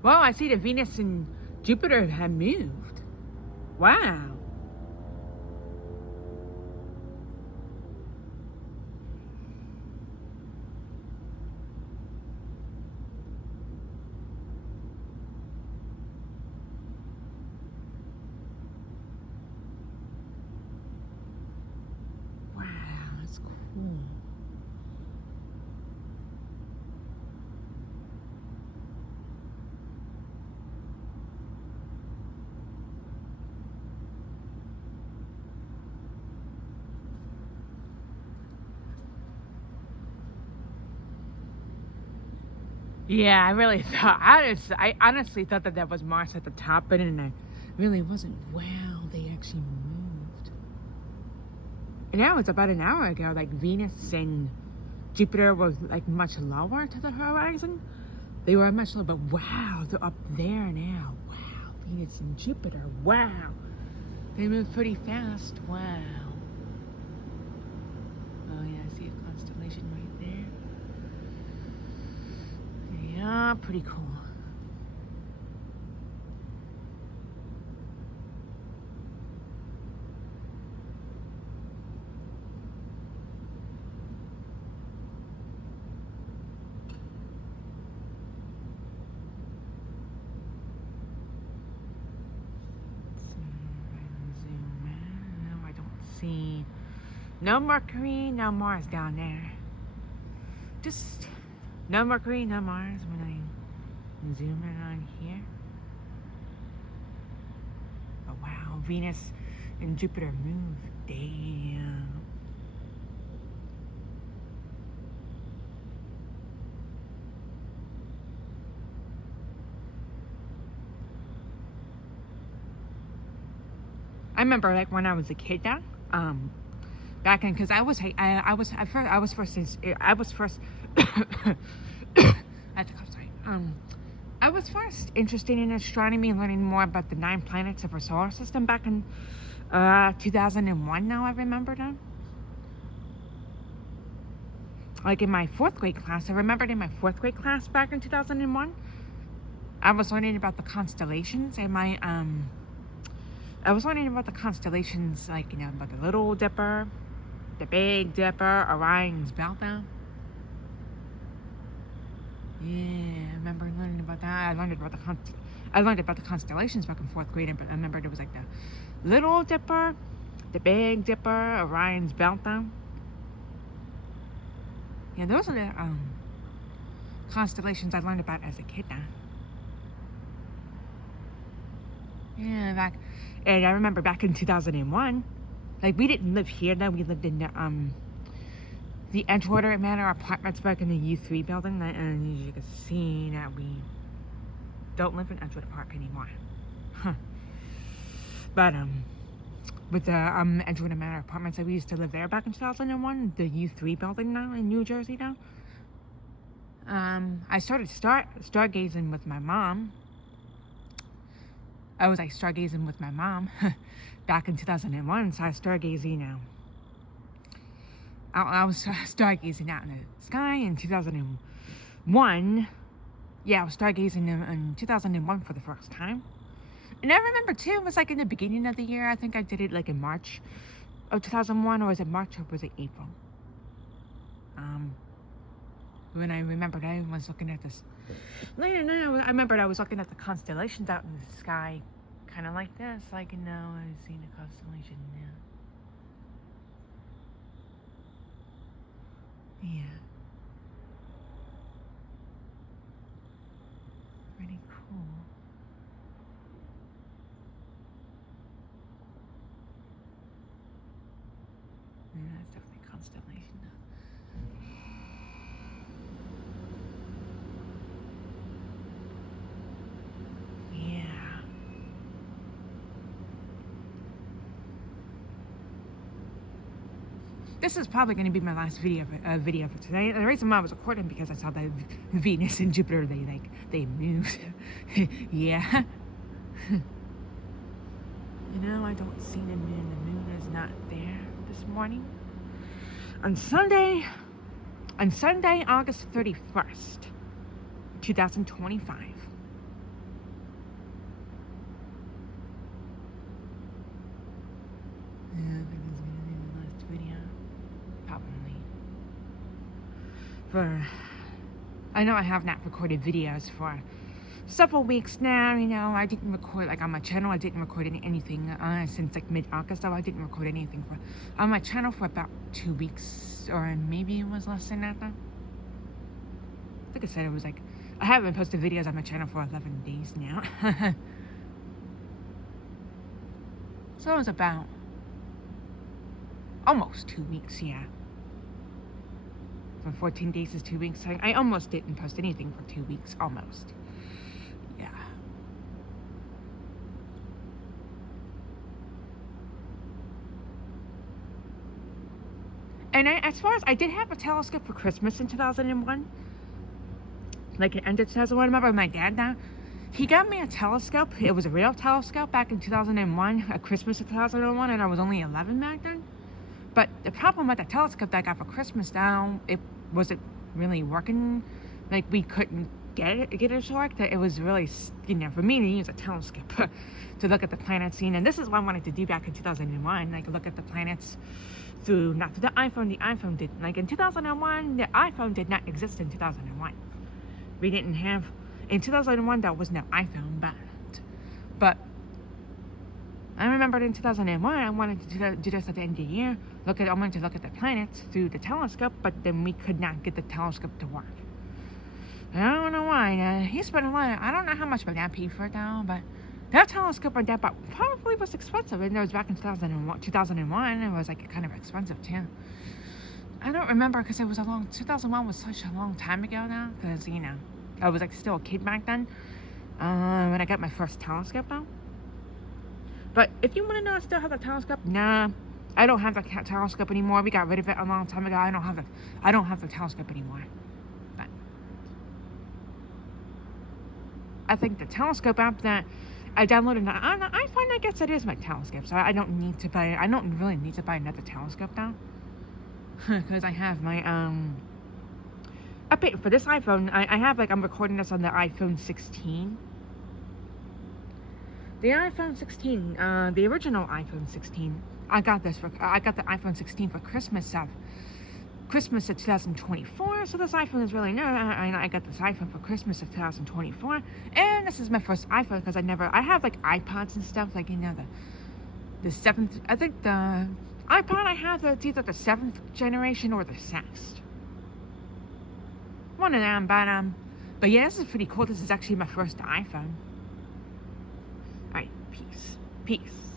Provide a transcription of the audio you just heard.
Well, I see the Venus and Jupiter have moved. Wow. Wow, that's cool. Yeah, I really thought, I honestly thought that that was Mars at the top, but then I really wasn't. Wow, they actually moved. And now it's about an hour ago, like Venus and Jupiter was like much lower to the horizon. They were much lower, but wow, they're up there now. Wow, Venus and Jupiter, wow. They move pretty fast, wow. Oh yeah, I see a constellation right there. Yeah, pretty cool. Zoom in. No, I don't see. No Mercury, no Mars down there. Just no Mercury, no Mars when I zoom in on here. But wow, Venus and Jupiter move. Damn. I remember like when I was a kid now, back in, because I was at first I was first I was first I have to cough, sorry. I was first interested in astronomy and learning more about the 9 planets of our solar system back in 2001. Now I remember now. Like in my 4th grade class, I remembered in my 4th grade class back in 2001, I was learning about the constellations and I was learning about the constellations, like, you know, about the Little Dipper, the Big Dipper, Orion's Belt now. Yeah, I remember learning about that. I learned about the constellations back in 4th grade. I remember there was like the Little Dipper, the Big Dipper, Orion's Belt now. Yeah, those are the constellations I learned about as a kid now. Yeah, and I remember back in 2001, like we didn't live here then, we lived in the Edgewater Manor apartments back in the U3 building, and you can see that we don't live in Edgewater Park anymore. Huh. But with the Edgewater Manor apartments that we used to live there back in 2001, the U3 building now in New Jersey now. I started stargazing with my mom. I was like stargazing with my mom back in 2001, so I was stargazing now. I was stargazing out in the sky in 2001. Yeah, I was stargazing in 2001 for the first time. And I remember too, it was like in the beginning of the year. I think I did it like in March of 2001, or was it March or was it April? When I remembered I was looking at this. I remembered I was looking at the constellations out in the sky, kind of like this, like, you know, I was seeing a constellation now. Yeah. Pretty cool. Yeah, that's definitely a constellation now. Yeah. This is probably going to be my last video for today. The reason why I was recording because I saw that Venus and Jupiter, they moved. Yeah. You know, I don't see the moon. The moon is not there this morning. On Sunday, August 31st, 2025. Yeah, I think this is gonna be the last video. Probably. For I know I have not recorded videos for several weeks now. You know, I didn't record like on my channel. I didn't record anything since like mid-August. So I didn't record anything for on my channel for about 2 weeks, or maybe it was less than that. Though. I think I said it was like I haven't posted videos on my channel for 11 days now. So it was about almost 2 weeks, yeah. From 14 days is 2 weeks. I almost didn't post anything for 2 weeks, almost. Yeah. And as far as I did have a telescope for Christmas in 2001. Like it ended 2001. I remember my dad now. He got me a telescope. It was a real telescope back in 2001, at Christmas of 2001, and I was only 11 back then. But the problem with the telescope that I got for Christmas now, it wasn't really working. Like we couldn't get it to work. That it was really, you know, for me to use a telescope to look at the planet scene. And this is what I wanted to do back in 2001. Like look at the planets through, not through the iPhone. The iPhone didn't. Like in 2001, the iPhone did not exist in 2001. We didn't have. In 2001, there was no iPhone, but I remembered in 2001, I wanted to do this at the end of the year. I wanted to look at the planets through the telescope, but then we could not get the telescope to work. And I don't know why. He spent a lot. I don't know how much my dad paid for it now, but that telescope my dad bought probably was expensive. And it was back in 2001. It was like kind of expensive too. I don't remember because 2001 was such a long time ago now. Because you know. I was like still a kid back then when I got my first telescope though. But if you want to know I still have the telescope, nah, I don't have the telescope anymore. We got rid of it a long time ago. I don't have the telescope anymore. But I think the telescope app that I downloaded on the iPhone, I guess it is my telescope. So I don't really need to buy another telescope now. Because I have my for this iPhone, I have I'm recording this on the iPhone 16. The iPhone 16, the original iPhone 16. I got the iPhone 16 for Christmas of 2024. So this iPhone is really new. I got this iPhone for Christmas of 2024, and this is my first iPhone because I have like iPods and stuff, like you know the seventh. I think the iPod I have it's either the 7th generation or the 6th. One of them, but yeah, this is pretty cool. This is actually my first iPhone. Alright, peace.